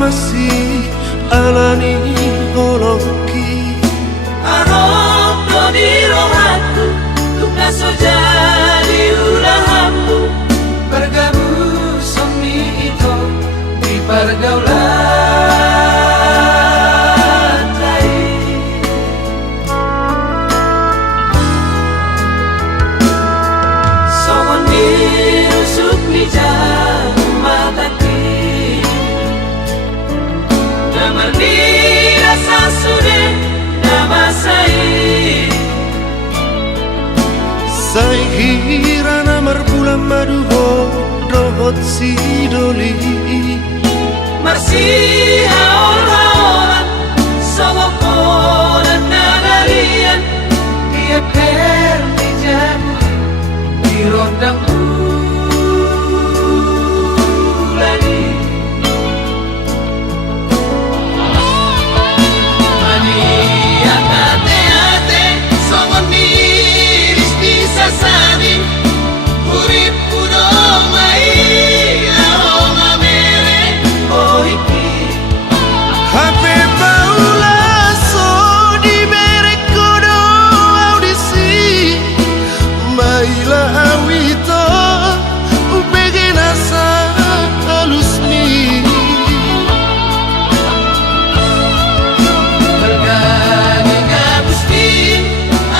masih alani holoki Arok do di rohatku Tuka so jadi ulahanku Bergabung semi itu di pergaulan lain Someone diusuk di jam mataki Damar di rasa sudah nama Sai hira namar bulan madu dohot si doli Marsi haol-haolan Songok konan nagarian Dia per di jamu Di rondang bulani Mania kate-ate Songon miris bisa sani Urip kudo mai Aroma mere oiki Hape paula so di berek kodo audisi Maila awito upege nasa halusmi Bergani gabusti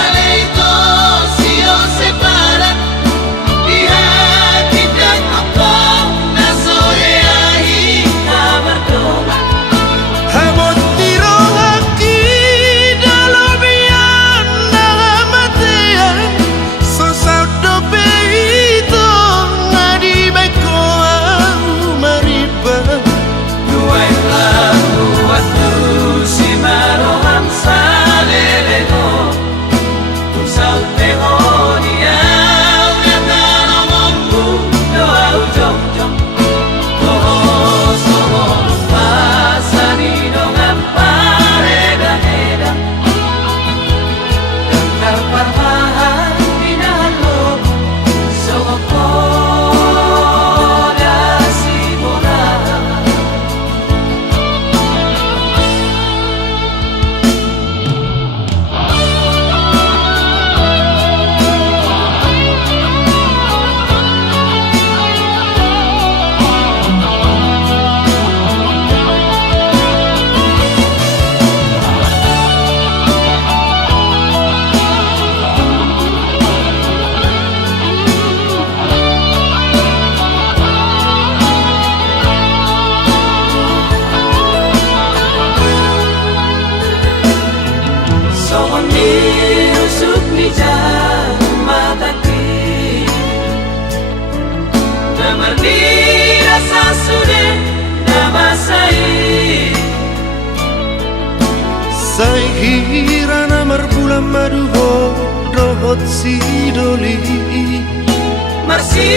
Aleito sio separat Di hati dan kopong Naso heahi kabardoa Hamot tiro haki dalobian nangamatean Sosau dope itu ngadi baiko au mariba Duai lagu waktu si maroham saleleno Tusau teho dia Unyata nomongku doa ujong-jong Soho pasani dongam pareda-heda Dengkar parmahan pinahan logo Soho koda si bola Someone diusuk di jam mataki Damar di rasa sudah nama Sai hira namar bulan madu dohot si doli Marsi